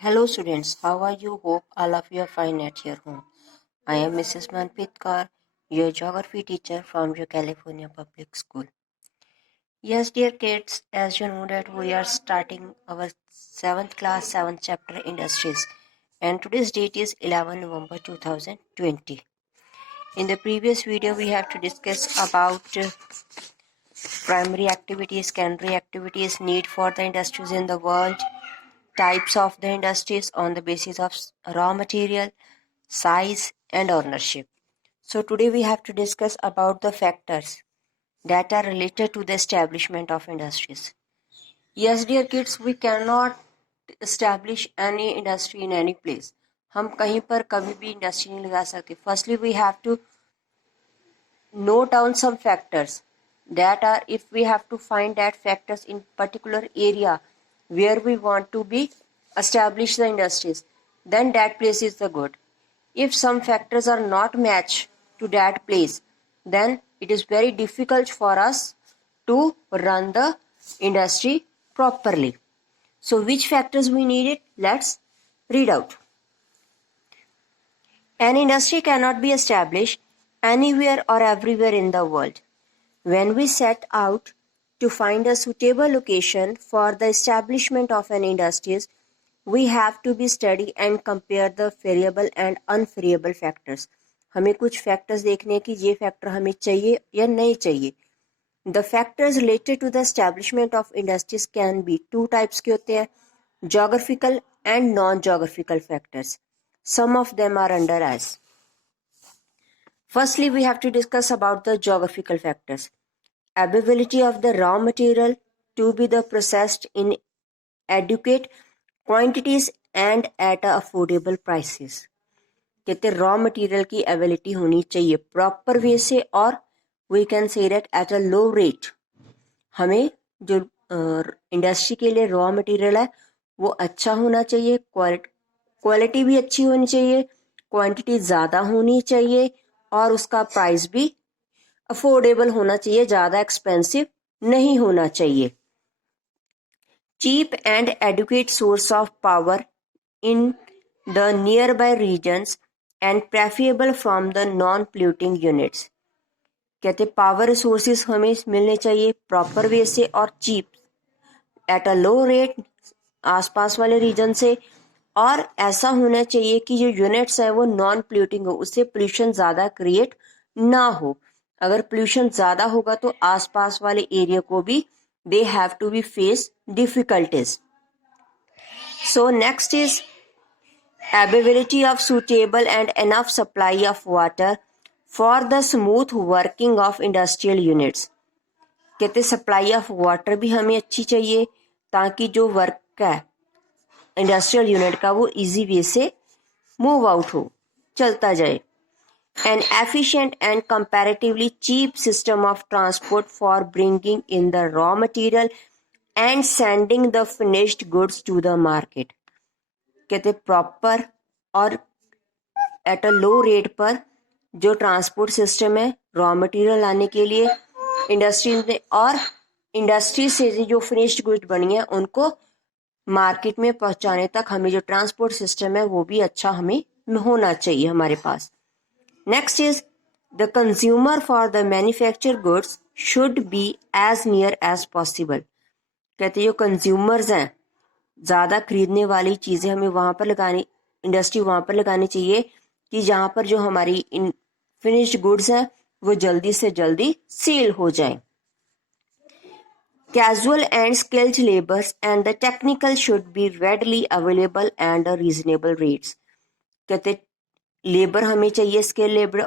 Hello students, how are you? Hope all of you are fine at your home. I am Mrs. Manpreet Kaur, your geography teacher from your California Public School. Yes, dear kids, as you know that we are starting our 7th class, 7th chapter industries, and today's date is 11 November 2020. In the previous video, we have to discuss about primary activities, secondary activities, need for the industries in the world, types of the industries on the basis of raw material, size and ownership. So today we have to discuss about the factors that are related to the establishment of industries. Yes dear kids, we cannot establish any industry in any place. हम कहीं पर कभी भी industry नहीं लगा सकते. Firstly we have to note down some factors that are, if we have to find that factors in particular area where we want to be establish the industries, then that place is the good. If some factors are not matched to that place, then it is very difficult for us to run the industry properly. So which factors we needed? Let's read out. An industry cannot be established anywhere or everywhere in the world. When we set out to find a suitable location for the establishment of an industry, we have to be study and compare the variable and unvariable factors. हमें कुछ factors देखने कि ये factor हमें चाहिए या नहीं चाहिए. The factors related to the establishment of industries can be two types के होते हैं, geographical and non-geographical factors. Some of them are under as. Firstly, we have to discuss about the geographical factors. Availability of the raw material to be the processed in adequate quantities and at a affordable prices. कहते raw material की availability होनी चाहिए proper way से और we can say that at a low rate. हमें जो industry के लिए रॉ मटेरियल है वो अच्छा होना चाहिए, क्वालिटी भी अच्छी होनी चाहिए, क्वांटिटी ज़्यादा होनी चाहिए और उसका प्राइस भी अफोर्डेबल होना चाहिए, ज़्यादा एक्सपेंसिव नहीं होना चाहिए. Cheap and adequate source of power in the nearby regions and preferable from the non-polluting units. कहते पावर रिसोर्सेज हमें मिलने चाहिए प्रॉपर वे से और cheap at a low rate आसपास वाले रीजन से, और ऐसा होना चाहिए कि जो यूनिट्स है वो नॉन पोल्यूटिंग हो, उससे पोल्यूशन ज़्यादा क्रिएट ना हो. अगर पोल्यूशन ज़्यादा होगा तो आसपास वाले एरिया को भी they have to be face difficulties. So next is availability of suitable and enough supply of water for the smooth working of industrial units. कहते सप्लाई ऑफ वाटर भी हमें अच्छी चाहिए ताकि जो वर्क है इंडस्ट्रियल यूनिट का वो इजी वे से मूव आउट हो, चलता जाए. An efficient and comparatively cheap system of transport for bringing in the raw material and sending the finished goods to the market. कहते प्रॉपर और एट अ लो रेट पर जो transport system है raw material लाने के लिए industry में, और इंडस्ट्री से जो फिनिश्ड गुड्स बनी है उनको मार्केट में पहुंचाने तक हमें जो ट्रांसपोर्ट सिस्टम है वो भी अच्छा हमें होना चाहिए हमारे पास. Next is the consumer for the manufactured goods should be as near as possible. कहते जो कंज्यूमर्स हैं ज़्यादा खरीदने वाली चीज़ें हमें वहाँ पर लगानी, इंडस्ट्री वहाँ पर लगानी चाहिए कि जहाँ पर जो हमारी फिनिश्ड गुड्स हैं वो जल्दी से जल्दी सेल हो जाएं. Casual and skilled laborers and the technical should be readily available and a reasonable rates. कहते लेबर हमें चाहिए, स्किल लेबर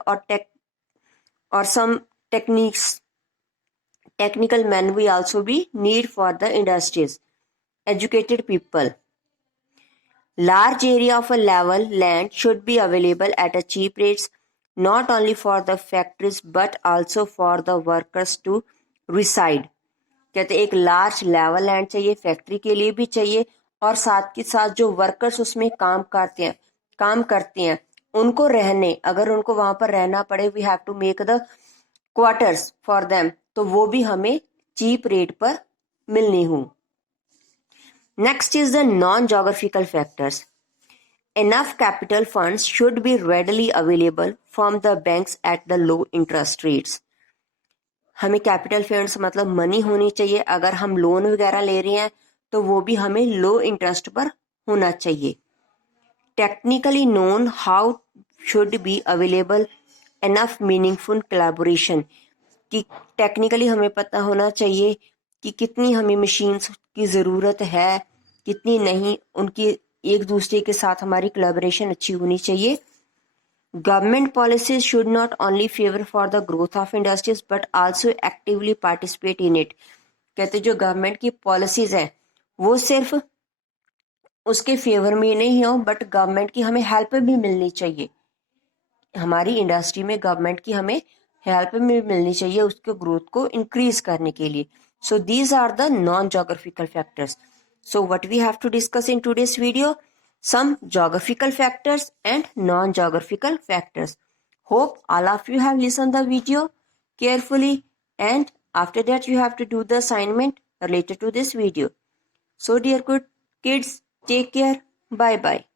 और some technical man we also be need for the industries. Educated people. Large area of a level land should be available at a cheap rates not only for the factories but also for the workers to reside. कहते एक large level land चाहिए, factory के लिए भी चाहिए और साथ के साथ जो वर्कर्स उसमें काम करते हैं उनको रहने, अगर उनको वहां पर रहना पड़े we have to make the quarters for them, तो वो भी हमें चीप रेट पर मिलनी हो. Next is the non-geographical factors. Enough capital funds should be readily available from the banks at the low interest rates. हमें कैपिटल फंड्स मतलब money होनी चाहिए. अगर हम लोन वगैरह ले रहे हैं तो वो भी हमें लो इंटरेस्ट पर होना चाहिए. Technically known how should be available enough meaningful collaboration, कि टेक्निकली हमें पता होना चाहिए कि कितनी हमें मशीन्स की ज़रूरत है, कितनी नहीं, उनकी एक दूसरे के साथ हमारी कोलैबोरेशन अच्छी होनी चाहिए. Government policies should not only favor for the growth of industries but also actively participate in it. कहते जो गवर्नमेंट की पॉलिसीज हैं वो सिर्फ उसके फेवर में नहीं हो बट गवर्नमेंट की हमें हेल्प भी मिलनी चाहिए. हमारी इंडस्ट्री में गवर्नमेंट की हमें हेल्प भी मिलनी चाहिए उसके ग्रोथ को इंक्रीज करने के लिए. So these are the non geographical factors. So what we have to discuss in today's video, some geographical factors and non-geographical factors. Hope all of you have listened the video carefully and after that you have to do the assignment related to this video. So dear good kids, take care. Bye bye.